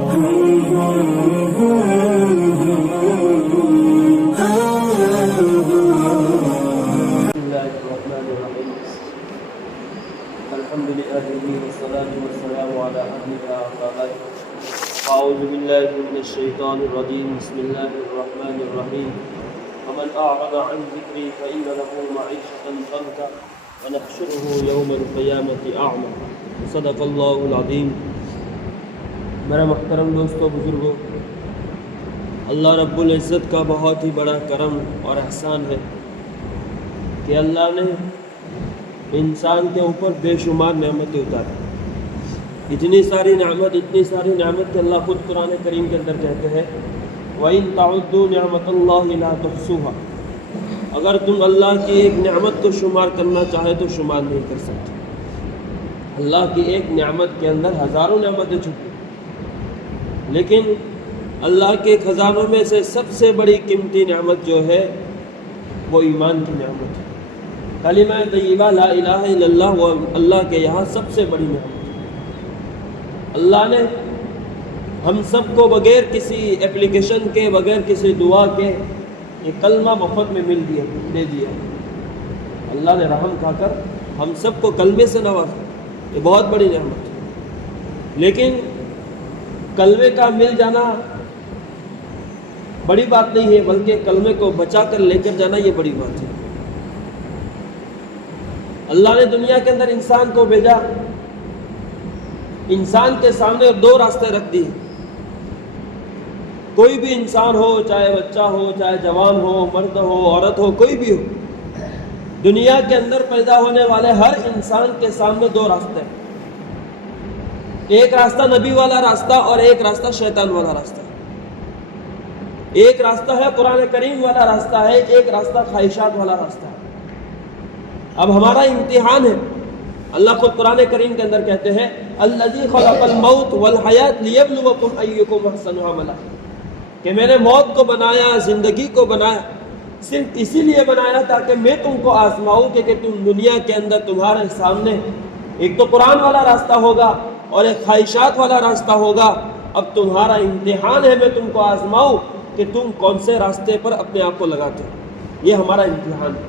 الحمد لله والصلاة والسلام على أهلها وبعد. أعوذ بالله من الشيطان الرجيم. بسم الله الرحمن الرحيم. ومن أعرض عن ذكري فإن له معيشة ضنكا ونحشره يوم القيامة أعمى. صدق الله العظيم. میرے محترم دوستو، بزرگوں، اللہ رب العزت کا بہت ہی بڑا کرم اور احسان ہے کہ اللہ نے انسان کے اوپر بے شمار نعمتیں اتاری. اتنی ساری نعمت کہ اللہ خود قرآن کریم کے اندر کہتے ہیں وَإِن تَعُدُّوا نِعْمَةَ اللَّهِ لَا تُحْصُوهَا. اگر تم اللہ کی ایک نعمت کو شمار کرنا چاہے تو شمار نہیں کر سکتے. اللہ کی ایک نعمت کے اندر ہزاروں نعمتیں چھپی، لیکن اللہ کے خزانوں میں سے سب سے بڑی قیمتی نعمت جو ہے وہ ایمان کی نعمت ہے. کلمہ طیبہ لا الہ الا اللہ وہ اللہ کے یہاں سب سے بڑی نعمت ہے. اللہ نے ہم سب کو بغیر کسی اپلیکیشن کے، بغیر کسی دعا کے یہ کلمہ مفت میں دے دیا. اللہ نے رحم کھا کر ہم سب کو کلمے سے نوازا. یہ بہت بڑی نعمت ہے. لیکن کلمے کا مل جانا بڑی بات نہیں ہے، بلکہ کلمے کو بچا کر لے کر جانا یہ بڑی بات ہے. اللہ نے دنیا کے اندر انسان کو بھیجا، انسان کے سامنے دو راستے رکھ دیے. کوئی بھی انسان ہو، چاہے بچہ ہو، چاہے جوان ہو، مرد ہو، عورت ہو، کوئی بھی ہو، دنیا کے اندر پیدا ہونے والے ہر انسان کے سامنے دو راستے ہیں. ایک راستہ نبی والا راستہ اور ایک راستہ شیطان والا راستہ. ایک راستہ ہے قرآن کریم والا راستہ ہے، ایک راستہ خواہشات والا راستہ ہے. اب ہمارا امتحان ہے. اللہ خود قرآن کریم کے اندر کہتے ہیں الذی خلق الموت والحیات لیبلوکم ایکم احسن عملا، کہ میں نے موت کو بنایا، زندگی کو بنایا صرف اسی لیے بنایا تاکہ میں تم کو آزماؤں کہ تم دنیا کے اندر تمہارے سامنے ایک تو قرآن والا راستہ ہوگا اور ایک خواہشات والا راستہ ہوگا. اب تمہارا امتحان ہے، میں تم کو آزماؤں کہ تم کون سے راستے پر اپنے آپ کو لگاتے ہو. یہ ہمارا امتحان ہے.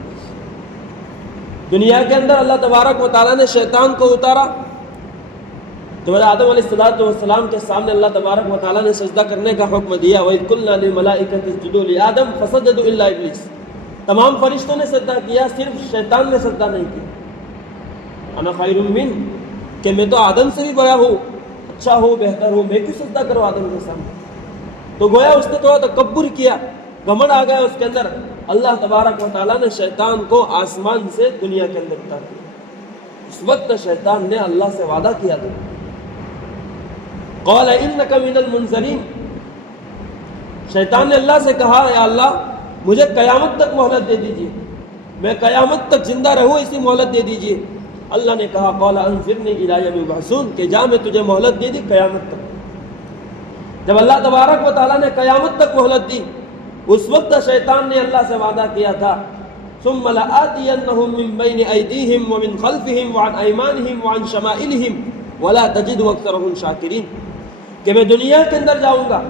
دنیا کے اندر اللہ تبارک و تعالیٰ نے شیطان کو اتارا تو آدم علیہ السلام کے سامنے اللہ تبارک و تعالیٰ نے سجدہ کرنے کا حکم دیا. وَإِذْ قُلْنَا لِلْمَلَائِكَةِ اسْجُدُوا لِآدَمَ فَسَجَدُوا إِلَّا إِبْلِيسَ. تمام فرشتوں نے سجدہ کیا، صرف شیطان نے سجدہ نہیں کیا. انا خیر من، کہ میں تو آدم سے بھی بڑا ہوں، اچھا ہوں، بہتر ہوں، میں کیوں سجدہ کروں آدم کے سامنے. تو گویا اس نے تھوڑا تکبر کیا، گھمنڈ آ گیا اس کے اندر. اللہ تبارک و تعالیٰ نے شیطان کو آسمان سے دنیا کے اندر اتار دیا. اس وقت شیطان نے اللہ سے وعدہ کیا تھا قال انک من المنظرین. شیطان نے اللہ سے کہا یا اللہ مجھے قیامت تک مہلت دے دیجیے، میں قیامت تک زندہ رہوں، اسی مہلت دے دیجیے. اللہ نے کہا قال انظرنی الی یوم یبعثون، کہ جا میں تجھے مہلت دے دی قیامت تک. جب اللہ تبارک و تعالیٰ نے قیامت تک مہلت دی، اس وقت شیطان نے اللہ سے وعدہ کیا تھا ثم لآتینہم من بین ایدیہم ومن خلفہم وعن ایمانہم وعن شمائلہم ولا تجد اکثرہم شاکرین، کہ میں دنیا کے اندر جاؤں گا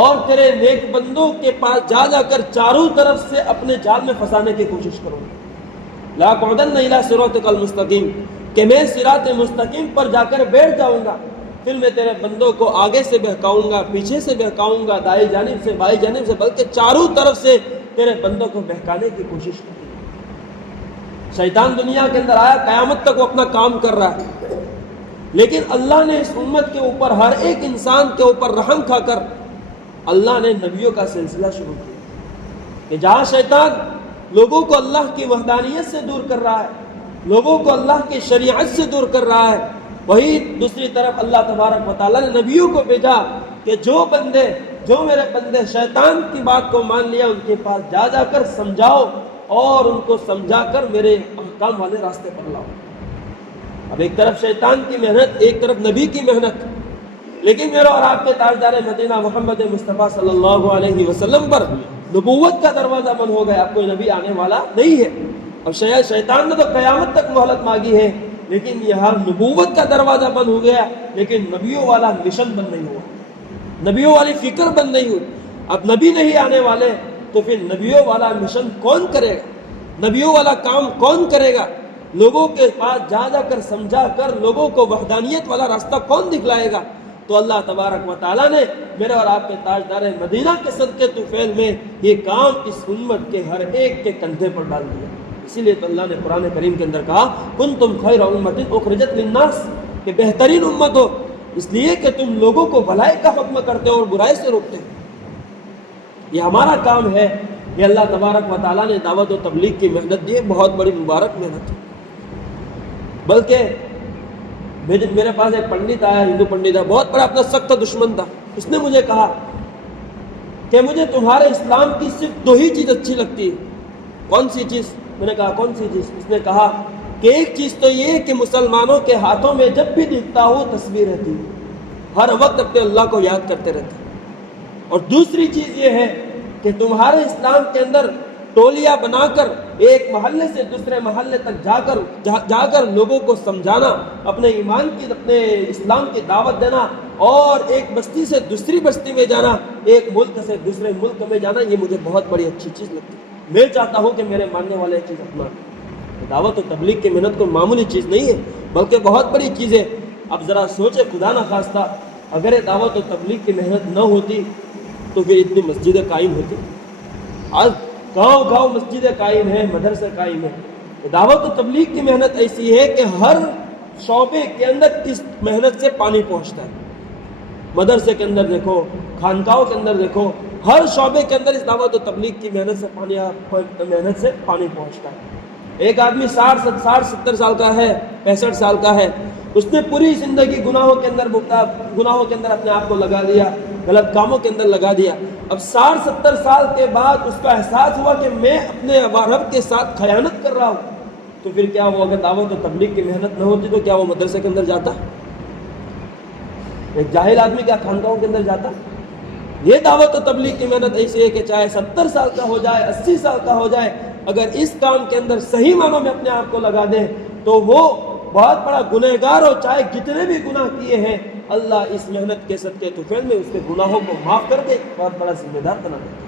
اور تیرے نیک بندوں کے پاس جا کر چاروں طرف سے اپنے جال میں پھنسانے کی کوشش کروں گا. لأقعدن الی صراطک المستقیم، کہ میں صراط مستقیم پر جا کر بیٹھ جاؤں گا. پھر میں تیرے بندوں کو آگے سے بہکاؤں گا، پیچھے سے بہکاؤں گا، دائیں جانب سے، بائیں جانب سے، بلکہ چاروں طرف سے تیرے بندوں کو بہکانے کی کوشش کروں گا. شیطان دنیا کے اندر آیا، قیامت تک وہ اپنا کام کر رہا ہے. لیکن اللہ نے اس امت کے اوپر، ہر ایک انسان کے اوپر رحم کھا کر اللہ نے نبیوں کا سلسلہ شروع کیا کہ جہاں شیطان لوگوں کو اللہ کی وحدانیت سے دور کر رہا ہے، لوگوں کو اللہ کی شریعت سے دور کر رہا ہے، وہی دوسری طرف اللہ تبارک و تعالیٰ نے نبیوں کو بھیجا کہ جو میرے بندے شیطان کی بات کو مان لیا ان کے پاس جا کر سمجھاؤ اور ان کو سمجھا کر میرے احکام والے راستے پر لاؤ. اب ایک طرف شیطان کی محنت، ایک طرف نبی کی محنت. لیکن میرے اور آپ کے تاجدار مدینہ محمد مصطفیٰ صلی اللہ علیہ وسلم پر نبوت کا دروازہ بند ہو گیا. اب کوئی نبی آنے والا نہیں ہے. اب شیطان نے تو قیامت تک مہلت مانگی ہے، لیکن یہاں نبوت کا دروازہ بند ہو گیا، لیکن نبیوں والا مشن بند نہیں ہوا. نبیوں والی فکر بند نہیں ہوئی. اب نبی نہیں آنے والے تو پھر نبیوں والا مشن کون کرے گا؟ نبیوں والا کام کون کرے گا؟ لوگوں کے پاس جا جا کر سمجھا کر لوگوں کو وحدانیت والا راستہ کون دکھلائے گا؟ تو اللہ تبارک و تعالیٰ نے میرے اور آپ کے تاجدار مدینہ کے صدقے طفیل میں یہ کام اس امت کے ہر ایک کے کندھے پر ڈال دیا. اسی لیے تو اللہ نے قرآن کریم کے اندر کہا کنتم خیر امۃ اخرجت للناس، کہ بہترین امت ہو اس لیے کہ تم لوگوں کو بھلائی کا حکم کرتے ہو اور برائی سے روکتے ہو. یہ ہمارا کام ہے. یہ اللہ تبارک و تعالیٰ نے دعوت و تبلیغ کی محنت دی ہے، بہت بڑی مبارک محنت ہے. بلکہ میرے پاس ایک پنڈت آیا، ہندو پنڈت ہے، بہت بڑا اپنا سخت دشمن تھا. اس نے مجھے کہا کہ مجھے تمہارے اسلام کی صرف دو ہی چیز اچھی لگتی ہے. کون سی چیز؟ میں نے کہا کون سی چیز؟ اس نے کہا کہ ایک چیز تو یہ کہ مسلمانوں کے ہاتھوں میں جب بھی دکھتا ہو تصویر رہتی ہے، ہر وقت اپنے اللہ کو یاد کرتے رہتے ہیں. اور دوسری چیز یہ ہے کہ تمہارے اسلام کے اندر ٹولیاں بنا کر ایک محلے سے دوسرے محلے تک جا کر لوگوں کو سمجھانا، اپنے ایمان کی، اپنے اسلام کی دعوت دینا، اور ایک بستی سے دوسری بستی میں جانا، ایک ملک سے دوسرے ملک میں جانا، یہ مجھے بہت بڑی اچھی چیز لگتی ہے. میں چاہتا ہوں کہ میرے ماننے والے یہ چیز اپنا. دعوت و تبلیغ کی محنت کوئی معمولی چیز نہیں ہے بلکہ بہت بڑی چیز ہے. اب ذرا سوچے، خدا نہ خواستہ اگر یہ دعوت و تبلیغ کی محنت نہ ہوتی تو پھر اتنی مسجدیں قائم ہوتی. آج گاؤں گاؤں مسجدیں قائم ہیں، مدرسے قائم ہیں. دعوت و تبلیغ کی محنت ایسی ہے کہ ہر شعبے کے اندر اس محنت سے پانی پہنچتا ہے. مدرسے کے اندر دیکھو، خانقاہوں کے اندر دیکھو، ہر شعبے کے اندر اس دعوت و تبلیغ کی محنت سے پانی پہنچتا ہے. ایک آدمی 60-70 سال کا ہے، 65 سال کا ہے، اس نے پوری زندگی گناہوں کے اندر اپنے آپ کو لگا دیا، غلط کاموں کے اندر لگا دیا. اب 60-70 سال کے بعد اس کا احساس ہوا کہ میں اپنے رب کے ساتھ خیانت کر رہا ہوں. تو پھر کیا وہ اگر دعوت و تبلیغ کی محنت نہ ہوتی تو کیا وہ مدرسے کے اندر جاتا؟ ایک جاہل آدمی کیا خانقاہوں کے اندر جاتا؟ یہ دعوت و تبلیغ کی محنت ایسی ہے کہ چاہے 70 سال کا ہو جائے، 80 سال کا ہو جائے، اگر اس کام کے اندر صحیح معنوں میں اپنے آپ کو لگا دیں تو وہ بہت بڑا گنہگار ہو، چاہے جتنے بھی گناہ کیے ہیں اللہ اس محنت کے صدقے طفیل میں اس کے گناہوں کو معاف کر کے بہت بڑا ذمہ دار بنا دیتا ہے.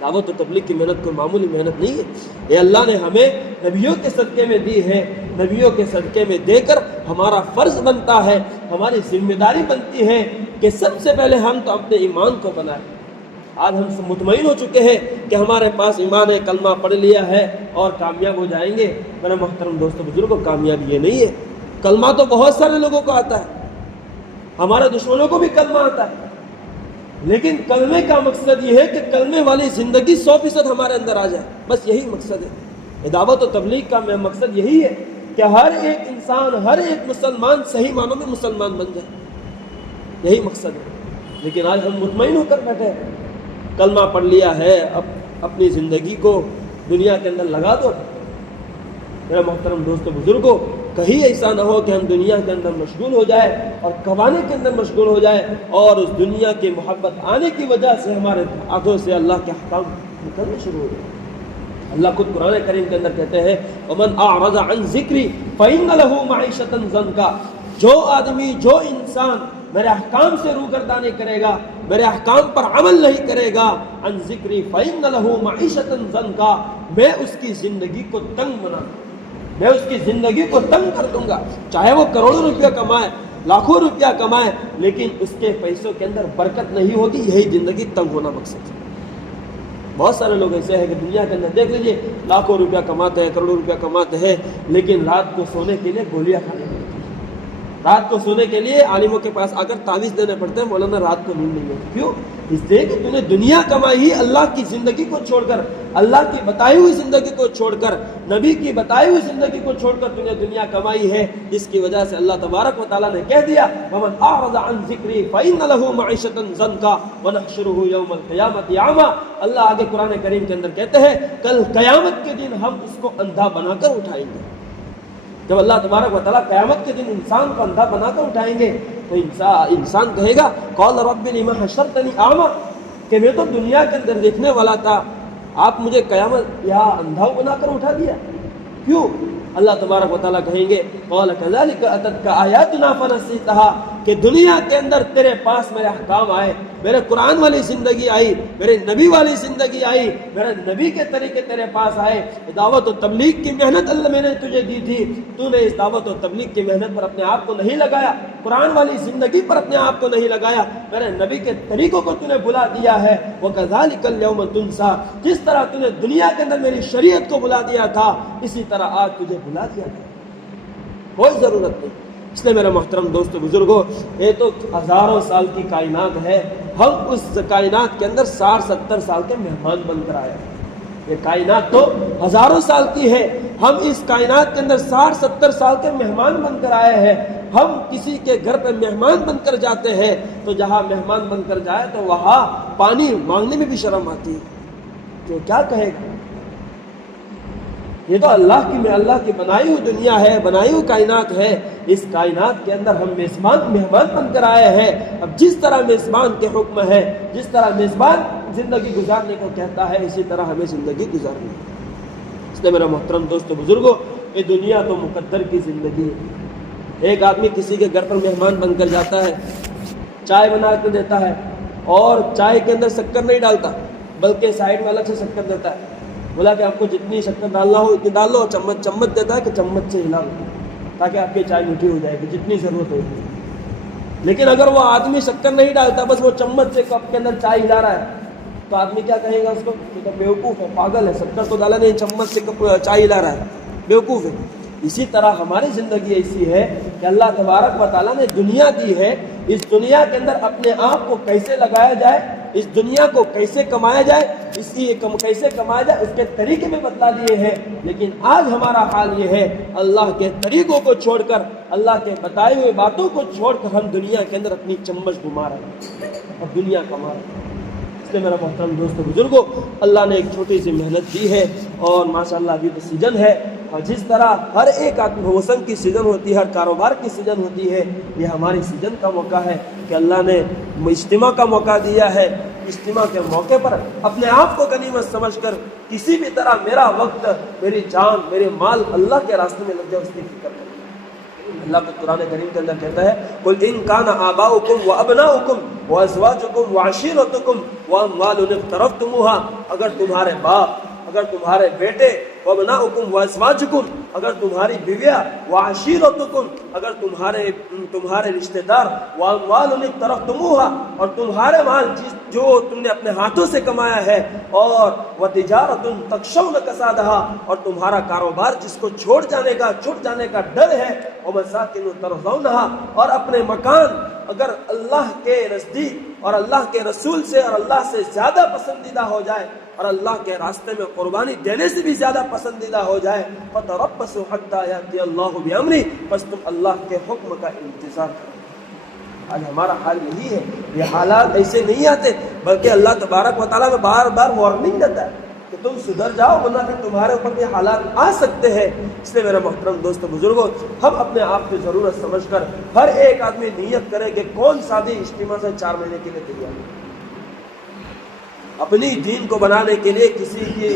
دعوت و تبلیغ کی محنت کوئی معمولی محنت نہیں ہے. یہ اللہ نے ہمیں نبیوں کے صدقے میں دی ہے. نبیوں کے صدقے میں دے کر ہمارا فرض بنتا ہے، ہماری ذمہ داری بنتی ہے کہ سب سے پہلے ہم تو اپنے ایمان کو بنائیں. آج ہم سب مطمئن ہو چکے ہیں کہ ہمارے پاس ایمان ہے، کلمہ پڑھ لیا ہے اور کامیاب ہو جائیں گے. میرے محترم دوستوں بزرگوں، کامیابی یہ نہیں ہے. کلمہ تو بہت سارے لوگوں کو آتا ہے، ہمارے دشمنوں کو بھی کلمہ آتا ہے، لیکن کلمے کا مقصد یہ ہے کہ کلمے والی زندگی 100% ہمارے اندر آ جائے. بس یہی مقصد ہے. دعوت و تبلیغ کا مقصد یہی ہے کہ ہر ایک انسان، ہر ایک مسلمان صحیح معنوں میں مسلمان بن جائے. یہی مقصد ہے. لیکن آج ہم مطمئن ہو کر بیٹھے ہیں، کلمہ پڑھ لیا ہے، اب اپنی زندگی کو دنیا کے اندر لگا دو. میرے محترم دوستوں بزرگوں، کہیں ایسا نہ ہو کہ ہم دنیا کے اندر مشغول ہو جائے اور کمانے کے اندر مشغول ہو جائے اور اس دنیا کی محبت آنے کی وجہ سے ہمارے آنکھوں سے اللہ کے احکام نکلنے شروع ہو جائے. اللہ خود قرآن کریم کے اندر کہتے ہیں وَمَنْ أَعْرَضَ عَنْ ذِكْرِي فَإِنَّ لَهُ مَعِيشَةً ضَنْكَ. جو آدمی، جو انسان میرے احکام سے روگردانی کرے گا، میرے احکام پر عمل نہیں کرے گا، عن ذکری فإن له معیشۃ ضنکا، میں اس کی زندگی کو تنگ بنا دوں گا، میں اس کی زندگی کو تنگ کر دوں گا. چاہے وہ کروڑوں روپیہ کمائے، لاکھوں روپیہ کمائے، لیکن اس کے پیسوں کے اندر برکت نہیں ہوگی. یہی زندگی تنگ ہونا مقصد ہے. بہت سارے لوگ ایسے ہیں کہ دنیا کے اندر دیکھ لیجئے لاکھوں روپیہ کماتے ہیں، کروڑوں روپیہ کماتے ہیں، لیکن رات کو سونے کے لیے گولیاں کھانے پڑتی ہیں. رات کو سونے کے لیے عالموں کے پاس آ کر تعویذ دینے پڑتے ہیں، مولانا رات کو نیند نہیں ہوتی. کیوں؟ اس لیے کہ تم نے دنیا کمائی ہی اللہ کی زندگی کو چھوڑ کر، اللہ کی بتائی ہوئی زندگی کو چھوڑ کر، نبی کی بتائی ہوئی زندگی کو چھوڑ کر تم نے دنیا کمائی ہے. جس کی وجہ سے اللہ تبارک و تعالیٰ نے کہہ دیا وَمَنْ أَعْرَضَ عَنْ ذِكْرِي فَإِنَّ لَهُ مَعِيشَةً ضَنْكَ وَنَحْشُرُهُ يَوْمَ الْقِيَامَةِ أَعْمَى. اللہ آگے قرآن کریم کے اندر کہتے ہیں کل قیامت کے دن ہم اس کو اندھا بنا کر اٹھائیں گے. جب اللہ تبارک و تعالیٰ قیامت کے دن انسان کو اندھا بنا کر اٹھائیں گے تو انسان کہے گا قال رب لم حشرتنی اعمی، کہ میں تو دنیا کے اندر دیکھنے والا تھا، آپ مجھے قیامت یہاں اندھا بنا کر اٹھا دیا. کیوں؟ اللہ تبارک و تعالیٰ کہیں گے قال كذلك اتتك آیاتنا فنسیتها، کہ دنیا کے اندر تیرے پاس میرے احکام آئے، میرے قرآن والی زندگی آئی، میرے نبی والی زندگی آئی، میرے نبی کے طریقے تیرے پاس آئے، دعوت و تبلیغ کی محنت اللہ میں نے تجھے دی تھی، تو نے اس دعوت و تبلیغ کی محنت پر اپنے آپ کو نہیں لگایا، قرآن والی زندگی پر اپنے آپ کو نہیں لگایا، میرے نبی کے طریقوں کو تو نے بھلا دیا ہے۔ وَكَذَلِكَ الْيَوْمَ تُنْسَى، جس طرح تو نے دنیا کے اندر میری شریعت کو بھلا دیا تھا، اسی طرح آج تجھے بھلا دیا تھا، کوئی ضرورت نہیں۔ اس لیے میرے محترم دوستو بزرگوں، یہ تو ہزاروں سال کی کائنات ہے، ہم اس کائنات کے اندر 60-70 سال کے مہمان بن کر آئے ہیں۔ یہ کائنات تو ہزاروں سال کی ہے، ہم اس کائنات کے اندر 60-70 سال کے مہمان بن کر آئے ہیں۔ ہم کسی کے گھر پہ مہمان بن کر جاتے ہیں تو جہاں مہمان بن کر جائے تو وہاں پانی مانگنے میں بھی شرم آتی ہے کہ کیا کہے گا۔ یہ تو اللہ کی بنائی ہوئی دنیا ہے، بنائی ہوئی کائنات ہے، اس کائنات کے اندر ہم مہمان بن کر آئے ہیں۔ اب جس طرح میزبان کے حکم ہے، جس طرح میزبان زندگی گزارنے کو کہتا ہے، اسی طرح ہمیں زندگی گزارنی ہے۔ اس لیے میرا محترم دوستو بزرگوں، یہ دنیا تو مقدر کی زندگی ہے۔ ایک آدمی کسی کے گھر پر مہمان بن کر جاتا ہے، چائے بنا کے دیتا ہے اور چائے کے اندر شکر نہیں ڈالتا بلکہ سائڈ میں الگ سے شکر دیتا ہے، بولا کہ آپ کو جتنی شکر ڈالنا ہو اتنی ڈال لو، چمچ دیتا ہے کہ چمچ سے ہلا لو تاکہ آپ کی چائے میٹھی ہو جائے گی جتنی ضرورت ہوگی۔ لیکن اگر وہ آدمی شکر نہیں ڈالتا، بس وہ چمچ سے کپ کے اندر چائے ہلا رہا ہے، تو آدمی کیا کہے گا اس کو کہ بیوقوف ہے، پاگل ہے، شکر تو ڈالا نہیں، چمچ سے کپ چائے ہلا رہا ہے، بیوقوف ہے۔ اسی طرح ہماری زندگی ایسی ہے کہ اللہ تبارک و تعالیٰ نے دنیا دی ہے، اس دنیا کے اندر اپنے آپ کو کیسے لگایا جائے، اس دنیا کو کیسے کمایا جائے، کیسے کمایا جائے، اس کے طریقے میں بتلا دیے ہیں۔ لیکن آج ہمارا حال یہ ہے، اللہ کے طریقوں کو چھوڑ کر، اللہ کے بتائی ہوئی باتوں کو چھوڑ کر ہم دنیا کے اندر اپنی چمچ گھما رہے ہیں اور دنیا کما رہے ہیں۔ اس لیے میرا محترم دوستو بزرگوں، اللہ نے ایک چھوٹی سی محنت دی ہے اور ماشاءاللہ ابھی تو سیزن ہے، اور جس طرح ہر ایک موسم کی سیزن ہوتی ہے، ہر کاروبار کی سیزن ہوتی ہے، یہ ہماری سیزن کا موقع ہے کہ اللہ نے اجتماع کا موقع دیا ہے۔ اجتماع کے موقع پر اپنے آپ کو غنیمت سمجھ کر کسی بھی طرح میرا وقت، میری جان، میرے مال اللہ کے راستے میں لگ جائے، اس کی فکر کریں۔ اللہ کو قرآن کریم کے اندر کہتا ہے قُلْ إِنْ كَانَ آبَاؤُكُمْ وَأَبْنَاؤُكُمْ وَأَزْوَاجُكُمْ وَعَشِيرَتُكُمْ وَأَمْوَالٌ اقْتَرَفْتُمُوهَا، اگر تمہارے باپ، اگر تمہارے بیٹے، وَأَبْنَاؤُكُمْ وَأَزْوَاجُكُمْ، اگر تمہاری بیویاں، وَعَشِيرَتُكُمْ، اگر تمہارے رشتہ دار، وَأَمْوَالٌ اقْتَرَفْتُمُوهَا، اور تمہارے مال جو تم نے اپنے ہاتھوں سے کمایا ہے، اور وَتِجَارَةٌ تَخْشَوْنَ كَسَادَهَا، اور تمہارا کاروبار جس کو چھوٹ جانے کا ڈر ہے، وَمَسَاكِنُ تَرْضَوْنَهَا، اور اپنے مکان اگر اللہ کے نزدیک اور اللہ کے رسول سے اور اللہ سے زیادہ پسندیدہ ہو جائے اور اللہ کے راستے میں قربانی دینے سے بھی زیادہ پسندیدہ ہو جائے، فَتَرَبَّصُوا حَتَّىٰ يَأْتِيَ اللَّهُ بِأَمْرِهِ، بس تم اللہ کے حکم کا انتظار کرو۔ آج ہمارا حال یہی ہے، یہ حالات ایسے نہیں آتے، بلکہ اللہ تبارک و تعالیٰ میں بار بار وارننگ دیتا ہے کہ تم سدھر جاؤ ورنہ پھر تمہارے اوپر یہ حالات آ سکتے ہیں۔ اس لیے میرے محترم دوستو بزرگوں، ہم اپنے آپ کی ضرورت سمجھ کر ہر ایک آدمی نیت کرے کہ کون سا بھی اجتماع سے 4 مہینے کے لیے تیار ہے، اپنی دین کو بنانے کے لیے، کسی کی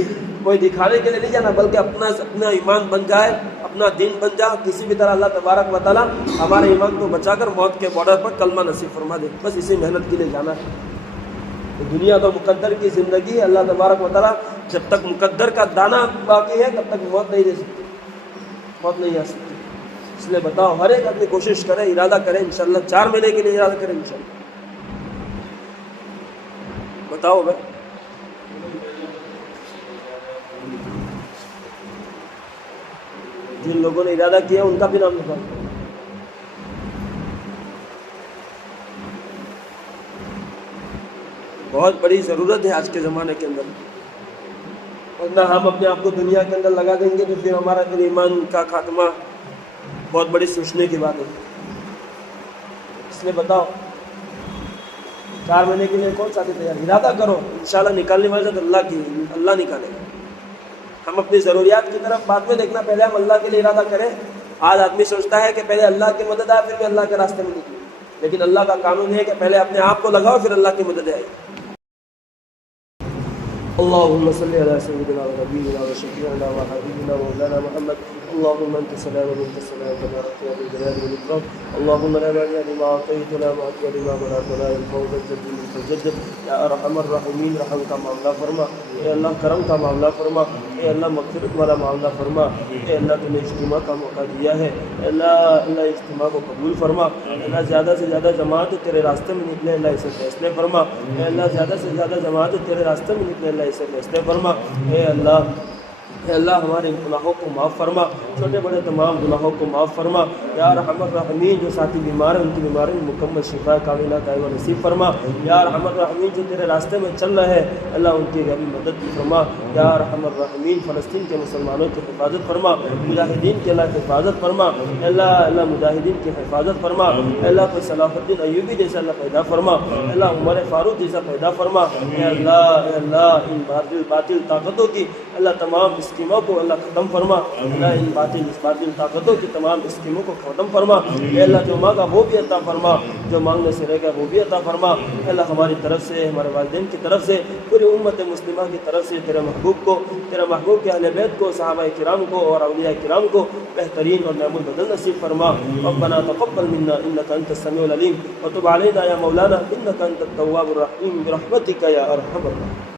کوئی دکھانے کے لیے نہیں جانا، بلکہ اپنا ایمان بن جائے، اپنا دین بن جائے، کسی بھی طرح اللہ تبارک و تعالیٰ ہمارے ایمان کو بچا کر موت کے بارڈر پر کلمہ نصیب فرما دے، بس اسی محنت کے لیے جانا ہے۔ دنیا تو مقدر کی زندگی ہے، اللہ تبارک و تعالیٰ جب تک مقدر کا دانہ باقی ہے تب تک موت نہیں دے سکتی، موت نہیں آ سکتی۔ اس لیے بتاؤ، ہر ایک آدمی کوشش کرے، ارادہ کرے، انشاءاللہ 4 مہینے کے لیے ارادہ کرے انشاءاللہ۔ بتاؤ بھائی، جن لوگوں نے ارادہ کیا ان کا بھی نام نکال۔ بہت بڑی ضرورت ہے آج کے زمانے کے اندر، ورنہ ہم اپنے آپ کو دنیا کے اندر لگا دیں گے تو پھر ہمارا ایمان کا خاتمہ بہت بڑی سوچنے کی بات ہے۔ اس لیے بتاؤ، 4 مہینے کے لیے کون ساتھی تیار؟ ارادہ کرو، انشاءاللہ نکالنے والی ذات اللہ نکالے گا۔ ہم اپنی ضروریات کی طرف بعد میں دیکھنا، پہلے ہم اللہ کے لیے ارادہ کریں۔ آج آدمی سوچتا ہے کہ پہلے اللہ کی مدد آئے پھر میں اللہ کے راستے میں نکلوں، لیکن اللہ کا قانون ہے کہ پہلے اپنے آپ کو لگاؤ پھر اللہ کی مدد آئے۔ اللهم صل على سيدنا ونبينا وشفيعنا وحبيبنا مولانا محمد. اللهم انت السلام ومنك السلام تبارك يا ذا الجلال والاكرام. اللهم لا مانع لما اعطيت ولا معطي لما منعت ولا ينفع ذا الجد منك الجد. یا ارحم الراحمین رحم کا معاملہ فرما. اے اللہ کرم کا معاملہ فرما. اے اللہ مغفرت والا معاملہ فرما. اے اللہ تو نے اجتماع کا موقع دیا ہے. اے اللہ اجتماع کو قبول فرما. اے اللہ زیادہ سے زیادہ جماعت تیرے راستے میں نکلے اللہ اسے فیصلے فرما. اے اللہ زیادہ سے زیادہ جماعت تیرے راستے میں نکلے اللہ اسے فیصلے فرما. اے اللہ ہمارے گناہوں کو معاف فرما. چھوٹے بڑے تمام گناہوں کو معاف فرما. یا ارحم الراحمین جو ساتھی بیمار ہیں ان کی بیماری میں مکمل شفا کاملہ دائمہ نصیب فرما. یا ارحم الراحمین جو تیرے راستے میں چل رہے ہیں اللہ ان کی بھی مدد بھی فرما. یا ارحم الراحمین فلسطین کے مسلمانوں کی حفاظت فرما. مجاہدین کے اللہ کی حفاظت فرما. اللہ مجاہدین کی حفاظت فرما. اللہ کوئی صلاح الدین ایوبی جیسا اللہ پیدا فرما. اللہ عمر فاروق جیسا پیدا فرما. اے اللہ ان باطل طاقتوں کی اللہ تمام اسکیموں کو اللہ ختم فرما. اللہ ان باطل طاقتوں کی تمام اسکیموں کو ختم فرما. اے اللہ جو مانگا وہ بھی عطا فرما. جو مانگنے سے رہ گیا وہ بھی عطا فرما. اے اللہ ہماری طرف سے ہمارے والدین کی طرف سے پوری امت مسلمہ کی طرف سے تیرے محبوب کے اہل بیت کو صحابہ کرام کو اور اولیاء کرام کو بہترین اور نعم البدل نصیب فرما. ربنا تقبل منا انك انت السميع العليم وتب علينا يا مولانا انك انت التواب الرحيم برحمتك يا ارحم الراحمين.